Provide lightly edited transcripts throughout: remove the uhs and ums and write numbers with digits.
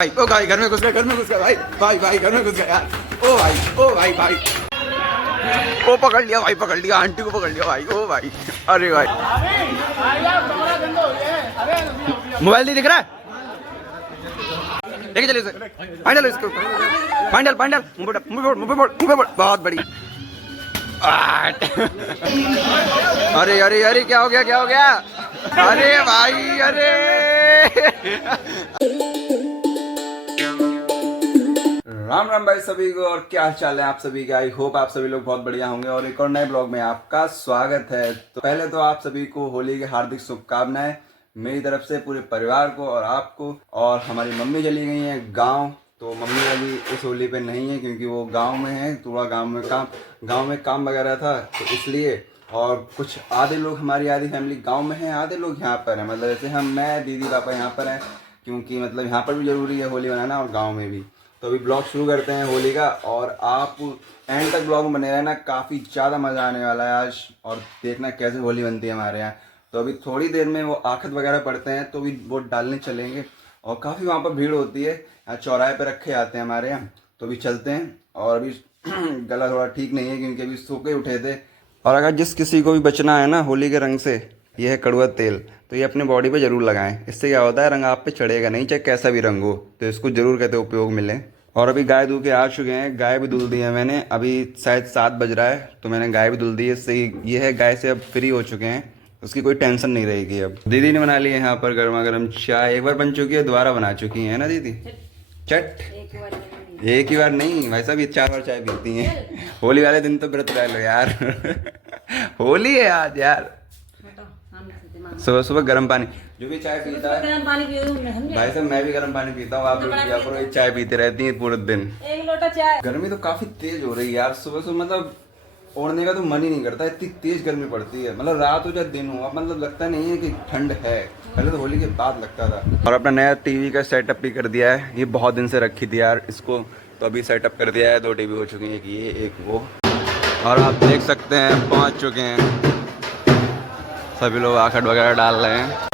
भाई ओ भाई घर में घुस गया भाई भाई भाई घर में घुस गया यार। ओ भाई ओ पकड़ लिया आंटी को पकड़ लिया भाई। ओ भाई अरे भाई मोबाइल नहीं दिख रहा है, लेके चलिए इसे, फाइनल इसको फाइनल मुंह पे बहुत बड़ी। अरे अरे अरे क्या हो गया अरे भाई अरे राम राम भाई सभी को, और क्या चाल है आप सभी का। आई होप आप सभी लोग बहुत बढ़िया होंगे और एक और नए ब्लॉग में आपका स्वागत है। तो पहले तो आप सभी को होली की हार्दिक शुभकामनाएं मेरी तरफ से, पूरे परिवार को और आपको। और हमारी मम्मी चली गई हैं गांव, तो मम्मी अभी इस होली पे नहीं है क्योंकि वो गांव में है, थोड़ा गांव में काम वगैरह था तो इसलिए। और कुछ आधे लोग, हमारी आधी फैमिली गांव में है, आधे लोग यहाँ पर हैं, मतलब जैसे हम, मैं, दीदी, पापा यहाँ पर हैं, क्योंकि मतलब यहाँ पर भी ज़रूरी है होली मनाना और गांव में भी। तो अभी ब्लॉग शुरू करते हैं होली का, और आप एंड तक ब्लॉग में बने रहना, काफ़ी ज़्यादा मज़ा आने वाला है आज, और देखना कैसे होली बनती है हमारे यहाँ। तो अभी थोड़ी देर में वो आखत वगैरह पड़ते हैं तो भी वो डालने चलेंगे, और काफ़ी वहाँ पर भीड़ होती है, यहाँ चौराहे पे रखे आते हैं हमारे यहाँ, तो अभी चलते हैं। और अभी गला थोड़ा ठीक नहीं है क्योंकि अभी सूखे उठे थे। और अगर जिस किसी को भी बचना है ना होली के रंग से, ये है कड़वा तेल, तो ये अपने बॉडी पे ज़रूर लगाएं। इससे क्या होता है, रंग आप पे चढ़ेगा नहीं, चाहे कैसा भी रंग हो, तो इसको ज़रूर कहते उपयोग मिले। और अभी गाय धो के आ चुके हैं, गाय भी धुल दी है मैंने, अभी शायद 7 बज रहा है तो मैंने गाय भी धुल दी है। इससे ये है, गाय से अब फ्री हो चुके हैं, उसकी कोई टेंशन नहीं रहेगी। अब दीदी ने बना ली है यहाँ पर गर्मा गर्म चाय, एक बार बन चुकी है, दोबारा बना चुकी है ना दीदी। चट एक ही बार नहीं भाई साहब, ये 4 बार चाय पीती हैं। होली वाले दिन तो व्रत रह लो यार। होली है आज यार। सुबह सुबह गर्म पानी, जो भी चाय पीता है गर्म पानी भाई साहब, मैं भी गर्म पानी पीता हूँ, आप लोग पिया करो, एक चाय पीते रहती हैं पूरे दिन। एक लोटा चाय। गर्मी तो काफी तेज हो रही है यार, सुबह सुबह मतलब ओढ़ने का तो मन ही नहीं करता, इतनी तेज गर्मी पड़ती है। मतलब रात हो चाहे दिन हो, अब मतलब लगता नहीं है कि ठंड है, पहले तो होली के बाद लगता था। और अपना नया टीवी का सेटअप भी कर दिया है, ये बहुत दिन से रखी थी यार इसको, तो अभी सेटअप कर दिया है। 2 टीवी हो चुकी हैं, एक ये एक वो, और आप देख सकते हैं पहुँच चुके हैं सभी लोग, आखट वगैरह डाल रहे हैं।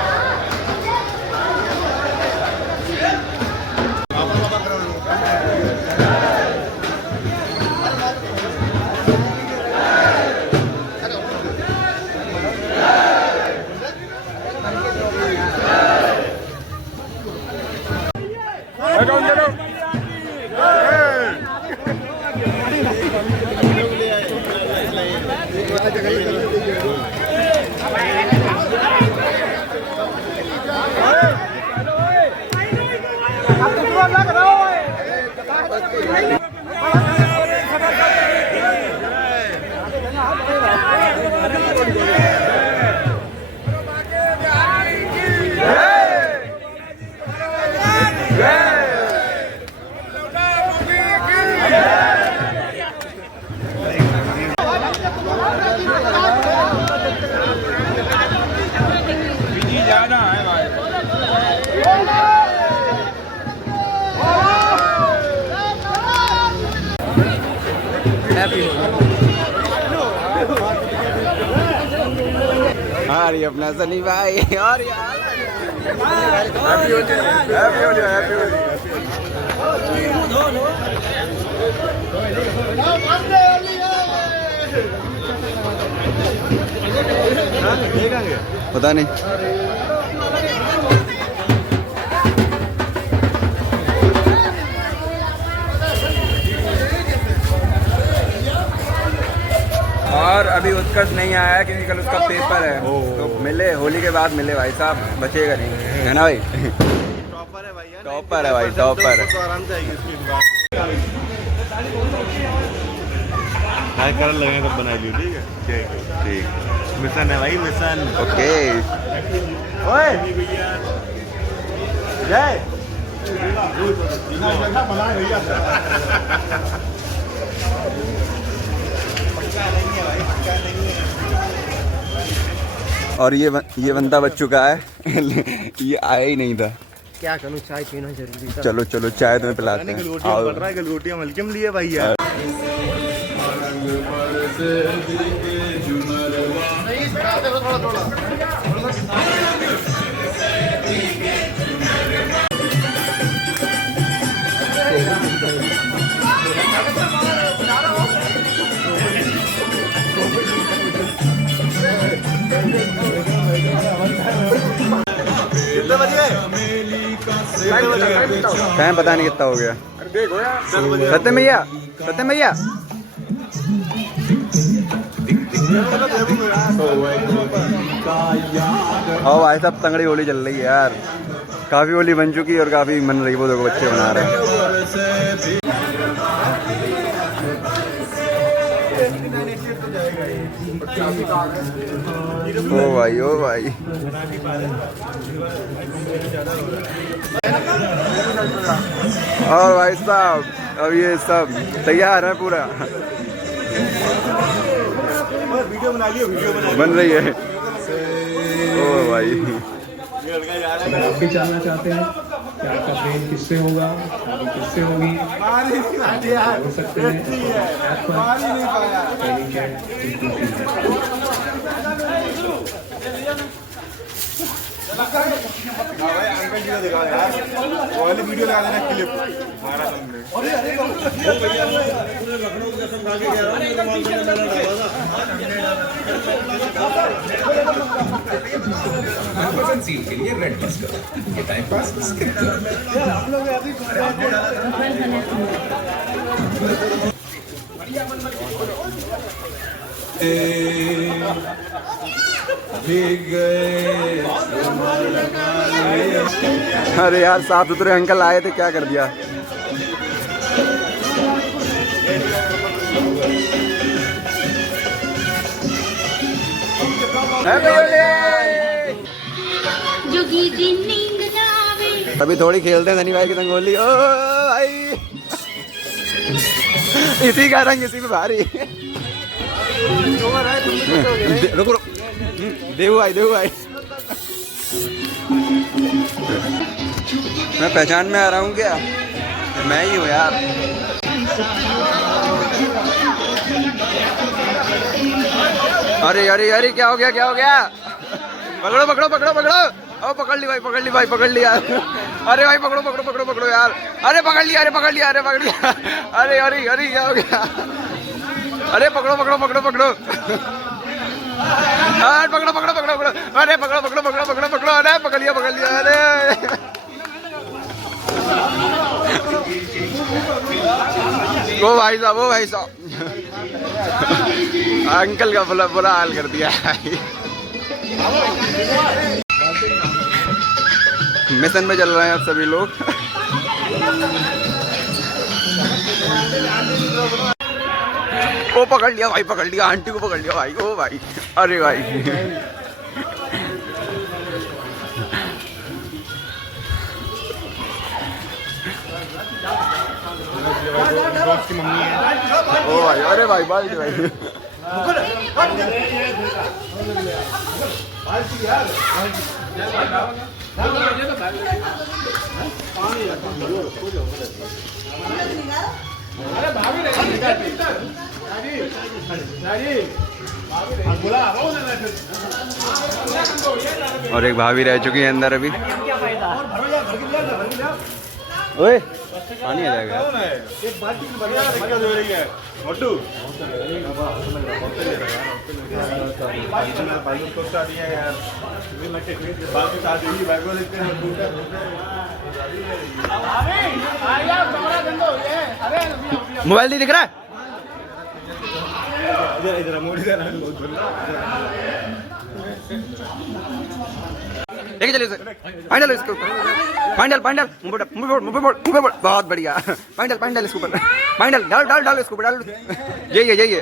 अरे अपना सनी भाई, और यार हैप्पी होली। पता नहीं और अभी उत्कर्ष नहीं आया है क्योंकि कल उसका पेपर है, तो मिले होली के बाद मिले भाई साहब, बचेगा नहीं, है ना भाई। टॉपर है भाई, टॉपर है भाई, टॉपर है। आराम से आएगी कलर लगने का बना लियो, ठीक है ठीक। मिशन है भाई, मिशन। ओके ओए जय और ये बंदा बच चुका है। ये आया ही नहीं था। क्या करूं, चाय पीना जरूरी था। चलो चलो चाय तुम्हें पिलाते हैं। गलगोटियां मलकिम लिए भाई यार। टाइम पता नहीं कितना हो गया। सत्यम भैया, सत्यम भैया, और भाई साहब तंगड़ी होली चल रही है यार। काफी होली बन चुकी है और काफी मन रही। वो देखो बच्चे बना रहे हैं। ओ भाई, ओ भाई, और भाई साहब अब ये सब तैयार है पूरा। वीडियो बना लियो, वीडियो बन रही है। ओ भाई, आप भी जानना चाहते हैं कि आपका प्रेम किससे होगा, शादी किससे होगी, हो सकते हैं ऐप पर ट्रेनिंग है। अंकल जी को दिखाओ यार, वाली वीडियो लगा देना क्लिप मैराथन में। सील के लिए रेड प्रेस करो, ये टाइम पास स्किप करो। अरे यार साफ सुथरे अंकल आए थे, क्या कर दिया। अभी थोड़ी खेलते हैं धनी भाई की संगोली। ओ भाई, इसी का रंग इसी में भारी। रुको रुको, देव भाई, देव भाई, मैं पहचान में आ रहा हूँ क्या? मैं ही हूँ यार। अरे अरे अरे, क्या हो गया, क्या हो गया? पकड़ो पकड़ो पकड़ो पकड़ो। ओ पकड़ ली भाई, पकड़ ली भाई, पकड़ लिया। अरे भाई पकड़ो पकड़ो पकड़ो पकड़ो यार। अरे पकड़ लिया, अरे पकड़ लिया, अरे पकड़ लिया। अरे अरे अरे, क्या हो गया? अरे पकड़ो पकड़ो पकड़ो पकड़ो। अरे पकड़ो पकड़ो पकड़ो पकड़ो। अरे पकड़ो पकड़ो पकड़ो पकड़ो पकड़ो। अरे पकड़ लिया, पकड़ लिया। अरे ओ भाई साहब, ओ भाई साहब, अंकल का बुरा बुरा हाल कर दिया। मिशन में चल रहे हैं अब सभी लोग। ओ पकड़ लिया भाई, पकड़ लिया, आंटी को पकड़ लिया भाई। ओ भाई, अरे भाई, की मम्मी है। ओ भाई, अरे भाई, बाल्टी भाई। और एक भाभी रह चुकी है अंदर अभी। ओए पानी आ जाएगा। मोटू मोबाइल नहीं दिख रहा है? इधर मोड़ी का लेके चलिए इसे। पानी डालो इसके ऊपर, पानी डाल, पानी डाल, मुंह पे मुंह पे मुंह पे मुंह पे। बहुत बढ़िया, पानी डाल इसके ऊपर, पानी डाल, डाल डाल डाल इसके ऊपर, डाल। यही है, यही है।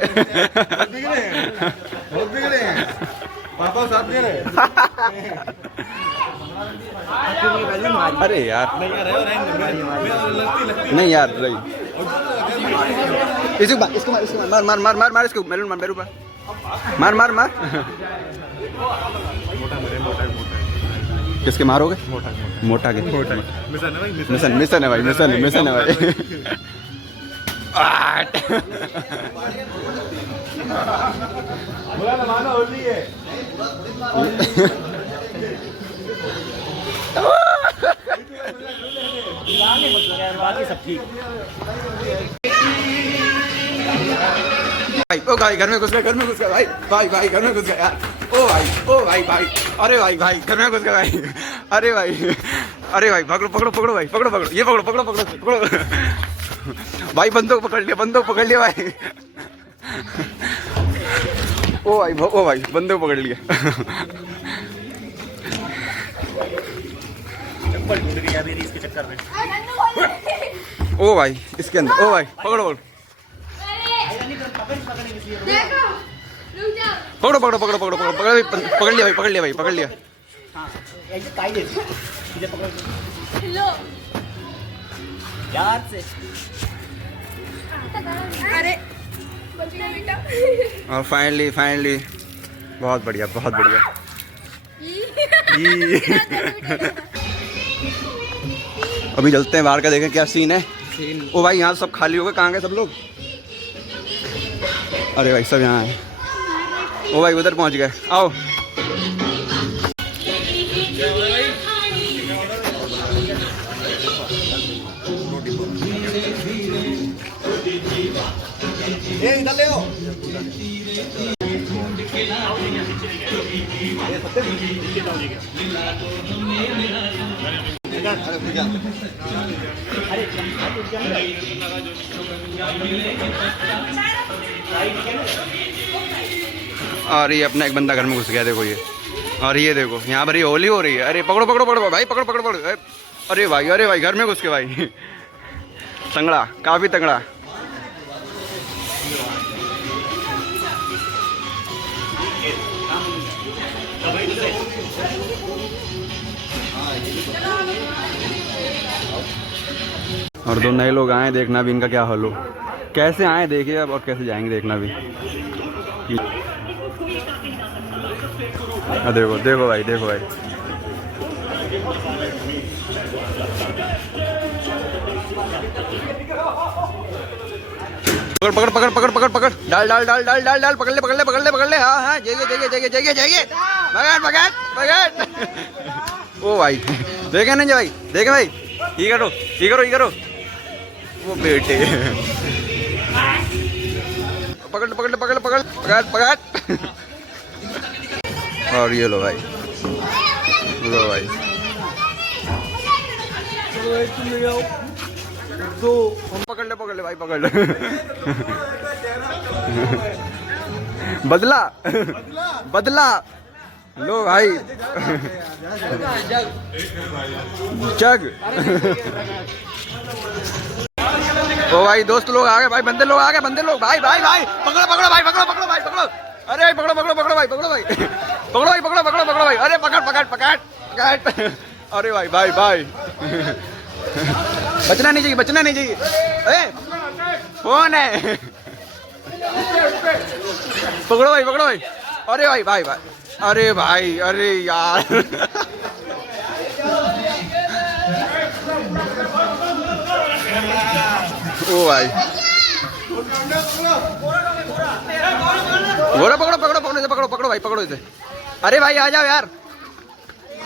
बहुत बिगड़े हैं पापा, साथ दे रहे। अरे यार नहीं यार, रही इसको मार, इसको मार, इसको मार, मार मार मार मार इसको, मेरे मार, मेरे ऊपर मार मार मार। किसके मारोगे? मोटा के। मिशन मिशन है भाई, मिशन है, मिशन है भाई। बोला ना माना होली है। बाकी सब ठीक। भाई ओ भाई, घर में घुस गया, घर में घुस गया भाई, भाई भाई घर में घुस गया यार। ओ भाई, ओ भाई भाई, अरे भाई भाई घर में घुस गया भाई। अरे भाई अरे भाई पकड़ो पकड़ो पकड़ो भाई, पकड़ो पकड़ो, ये पकड़ो पकड़ो पकड़ो पकड़ो भाई, बंदूक पकड़ लिया, बंदूक पकड़ लिया भाई। ओ भाई बंदूक पकड़ लिया। चप्पल टूट गई अभी इसके चक्कर में। ओ भाई इसके अंदर, ओ भाई पकड़ो पकड़ो पकड़ो पकड़ो पकड़ो पकड़ो पकड़ो पकड़ लिया भाई, पकड़ लिया भाई, पकड़ लिया। हाँ ऐसे काई दे सीधे पकड़ यार से। अरे बच गया बेटा। और फाइनली बहुत बढ़िया बहुत बढ़िया। अभी चलते हैं बाहर का, देखें क्या सीन है। ओ भाई यहाँ सब खाली हो गए, कहाँ गए सब लोग? अरे भाई सब यहाँ है। ओ भाई उधर पहुँच गए, आओ। और ये अपना एक बंदा घर में घुस गया, देखो ये। और ये देखो यहाँ पर ये होली हो रही है। अरे पकड़ो पकड़ो पकड़ो भाई, पकड़ो पकड़ो पकड़ो। अरे भाई घर में घुस के भाई। तंगड़ा, काफी तंगड़ा। और दो नए लोग आए, देखना भी इनका क्या हाल हो, कैसे आए देखिए अब, और कैसे जाएंगे देखना भी। देखो देखो भाई, देखो भाई। पकड़ पकड़ पकड़ पकड़ पकड़ पकड़, डाल डाल डाल डाल डाल डाल, पकड़ ले पकड़ ले पकड़ ले पकड़ ले। हाँ हाँ जाइए जाइए जाइए जाइए जाइए, पकड़ पकड़ पकड़। ओ भाई देखे नहीं भाई, देखे भाई, ये करो ये करो ये करो। वो बेटे पकड़ पकड़ पकड़ पकड़ पकड़ पकड़। और ये लो भाई, लो भाई। पकड़ ले भाई, पकड़ ले। बदला बदला, लो भाई। जग। ओ भाई दोस्त लोग आ गए भाई, बंदे लोग आ गए, बंदे लोग। भाई भाई भाई पकड़ो पकड़ो भाई, पकड़ो पकड़ो भाई, पकड़ो। अरे भाई पकड़ो पकड़ो पकड़ो भाई, पकड़ो भाई, पकड़ो भाई, पकड़ो पकड़ो पकड़ो भाई। अरे पकड़ पकड़ पकड़ पकड़। अरे भाई भाई भाई, बचना नहीं चाहिए, बचना नहीं चाहिए। फोन है, पकड़ो भाई पकड़ो भाई। अरे भाई भाई भाई, अरे भाई, अरे यार। ओ भाई गोरा पकड़ो पकड़ो पकड़ो इसे, पकड़ो पकड़ो भाई, पकड़ो इसे। अरे भाई आ जाओ यार।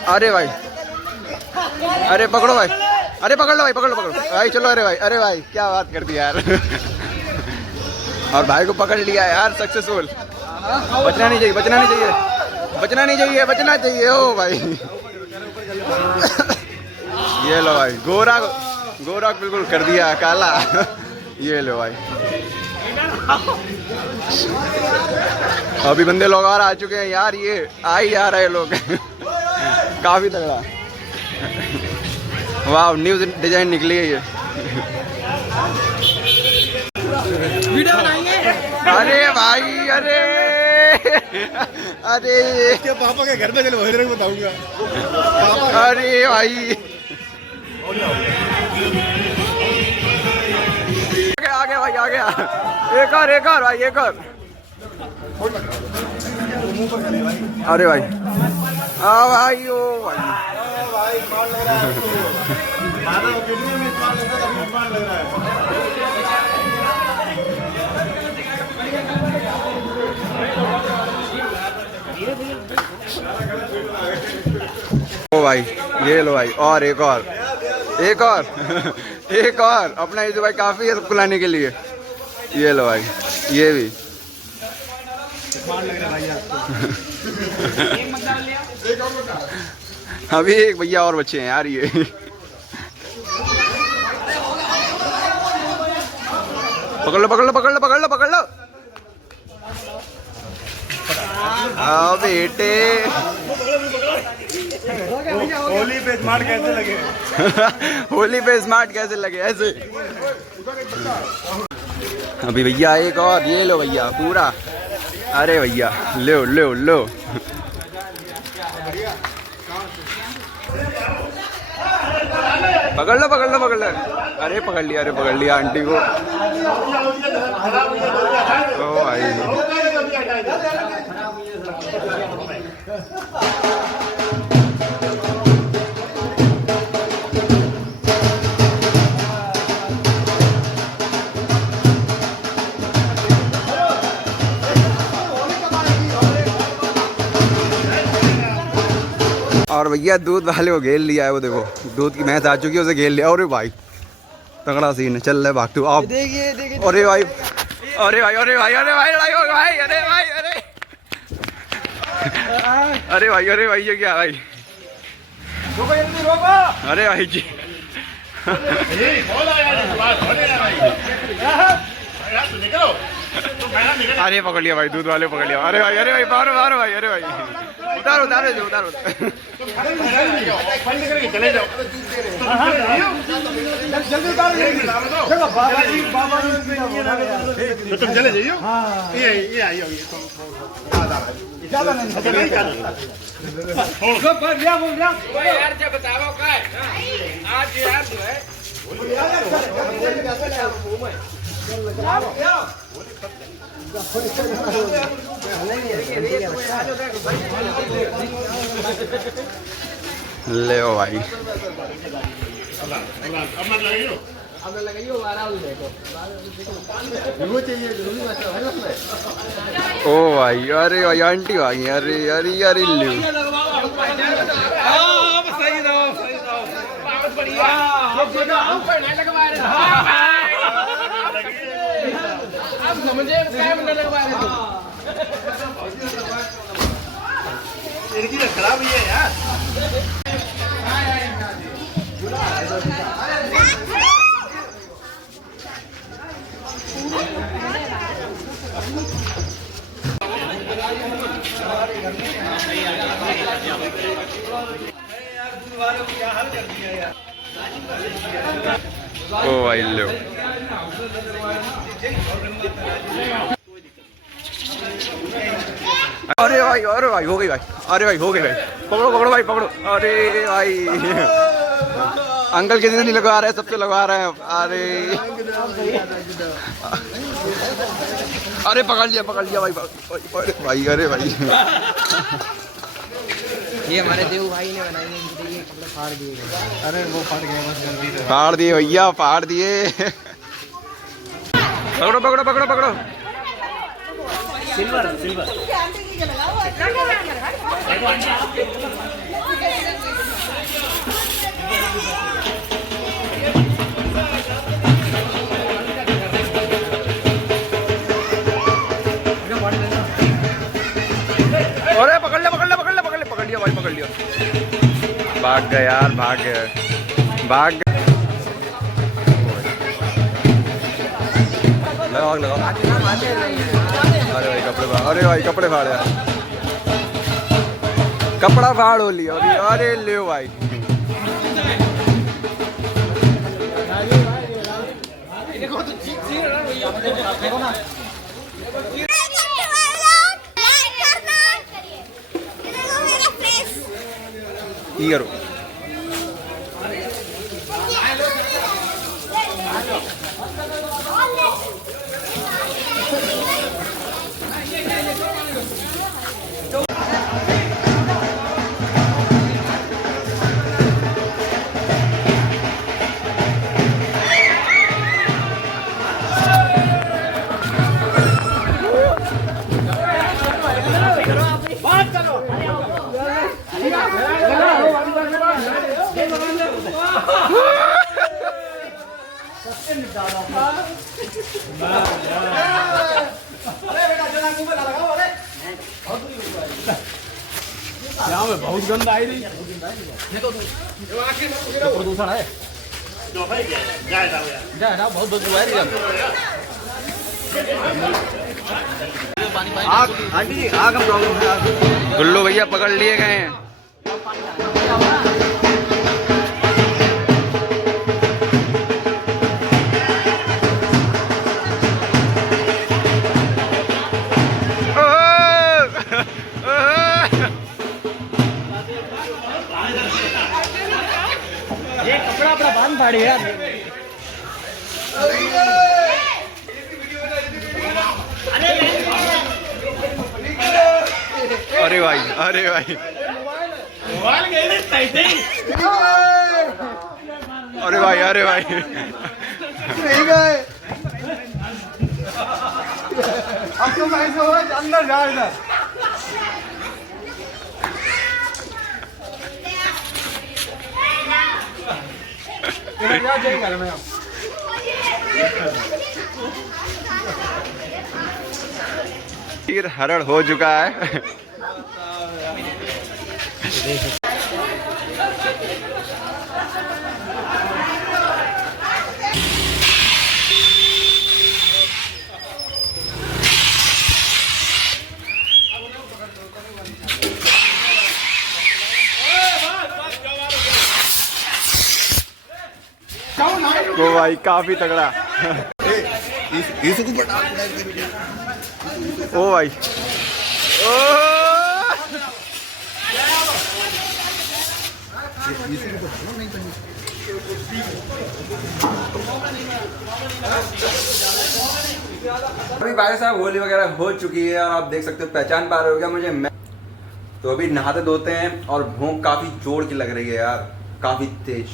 अरे भाई, अरे पकड़ो भाई, अरे पकड़ लो भाई, पकड़ लो पकड़ो भाई, चलो। अरे भाई क्या बात कर दी यार। और भाई को पकड़ लिया यार, सक्सेसफुल। बचना नहीं चाहिए, बचना नहीं चाहिए, बचना नहीं चाहिए, बचना चाहिए। ओ भाई ये लो भाई, गोरा गोरा बिल्कुल कर दिया काला। ये लो भाई। अभी बंदे लोग और आ चुके हैं यार, ये आ ही जा रहे लोग। काफी तगड़ा। वाह न्यू डिजाइन निकली है ये। वीडियो बनाएंगे। अरे भाई, अरे अरे इसके पापा के घर में चलो, वही तरह बताऊंगा। अरे भाई आ गया भाई, आ गया। एक और भाई, एक और। अरे भाई हाँ भाई, ओ भाई ओ भाई, ये लो भाई। और एक और एक और अपना ये जो भाई काफी है सबको लाने के लिए। ये लो भाई, ये भी। अभी एक भैया और बच्चे हैं यार ये। पकड़ लो पकड़ लो पकड़ लो पकड़ लो पकड़ लो। आओ बेटे। होली पे स्मार्ट कैसे लगे? होली पे स्मार्ट कैसे लगे ऐसे। अभी भैया एक और, ये लो भैया पूरा। अरे भैया लो लो लो। पकड़ लो पकड़ लो पकड़ लो। अरे पकड़ लिया, अरे पकड़ लिया आंटी को। ओ भाई और भैया दूध वाले को घेर लिया है, वो देखो दूध की भैंस आ चुकी है, उसे घेर लिया। अरे भाई तगड़ा सीन है, चल रहा है भाग तू आप। अरे भाई अरे भाई अरे भाई अरे भाई लड़ाई हो भाई। अरे भाई अरे अरे भाई अरे भाई ये क्या भाई। अरे भाई जी अरे पकड़ लिया भाई, दूध वाले पकड़ लिया। अरे भाई बाहर बाहर भाई। अरे भाई उतारो उतारो उतारो। चले जाओ तो तुम चले जाइयो। ये आई होगी ज्यादा नहीं यार जब बताओ का आज यार जो है ले ओ भाई। ओ भाई अरे भाई आंटी भाई। अरे अरे अरे ले खराब ही है यार। ओ भाई लो। अरे भाई हो गई भाई। अरे भाई हो गई भाई। पकड़ो पकड़ो भाई पकड़ो। अरे भाई अंकल किसी से नहीं लगवा रहे, सबसे लगवा रहे हैं। अरे अरे पकड़ लिया भाई भाई। अरे भाई ये हमारे देव भाई ने बनाई है, ये कपड़े फाड़ दिए। अरे वो फट गया बस जल्दी से। फाड़ दिए भैया फाड़ दिए। पकड़ो पकड़ो पकड़ो पकड़ो। सिल्वर सिल्वर अरे पकड़ लिया पकड़ लिया पकड़ लिया पकड़ लिया पकड़ लिया भाई पकड़ लिया। भाग गया यार भाग गया भाग गया। लगाओ लगाओ। अरे भाई कपड़े फाड़। अरे भाई कपड़े फाड़ यार। कपड़ा फाड़ हो लिया अभी। अरे ले भाई ये करो। यहाँ में बहुत गंदा आई रही प्रदूषण है जाए ना बहुत बदबू आ रही आंटी जी आग हम प्रॉब्लम है गुल्लू भैया पकड़ लिए गए हैं। ये कपड़ा अपना बांध फाड़ी यार अरे भाई अरे भाई अरे भाई अरे भाई अब तो भाई से होगा अंदर जा इधर क्या जाएगा घर में आप फिर हरण हो चुका है। वो भाई काफी तगड़ा ओ भाई ओ अभी भाई साहब होली वगैरह हो चुकी है और आप देख सकते हो पहचान पा रहे हो क्या मुझे। मैं तो अभी नहाते धोते हैं और भूख काफ़ी जोर की लग रही है यार, काफ़ी तेज।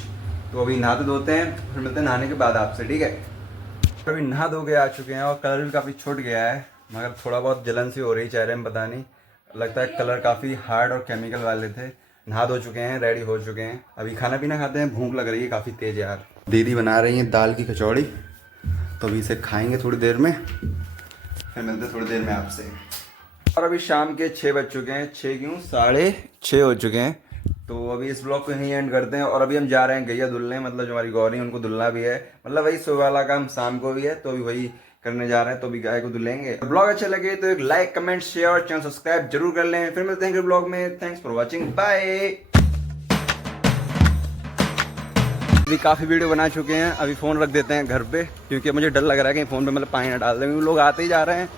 तो अभी नहाते धोते हैं, फिर मिलते हैं नहाने के बाद आपसे, ठीक है। अभी नहा धो के आ चुके हैं और कलर भी काफ़ी छूट गया है, मगर थोड़ा बहुत जलन सी हो रही चेहरे में, पता नहीं, लगता है कलर काफ़ी हार्ड और केमिकल वाले थे। नहा धो चुके हैं, रेडी हो चुके हैं, अभी खाना पीना खाते हैं। भूख लग रही है काफ़ी तेज यार। दीदी बना रही हैं दाल की कचौड़ी, तो अभी इसे खाएंगे थोड़ी देर में, फिर मिलते हैं थोड़ी देर में आपसे। और अभी शाम के 6 बज चुके हैं, 6 क्यों 6:30 हो चुके हैं। तो अभी इस ब्लॉग को यहीं एंड करते हैं। और अभी हम जा रहे हैं गैया धुलने, मतलब जो हमारी गौरी है उनको धुलना भी है, मतलब वही सुबह वाला काम शाम को भी है, तो अभी वही करने जा रहे हैं। तो अभी गाय को धुलेंगे। ब्लॉग अच्छे लगे तो एक लाइक कमेंट शेयर और चैनल सब्सक्राइब जरूर कर लें। फिर मिलते हैं अगले ब्लॉग में। Thanks for watching, bye. अभी काफ़ी वीडियो बना चुके हैं, अभी फ़ोन रख देते हैं घर पे, क्योंकि मुझे डर लग रहा है कि फ़ोन पे मतलब पानी ना डाल दें, लोग आते ही जा रहे हैं।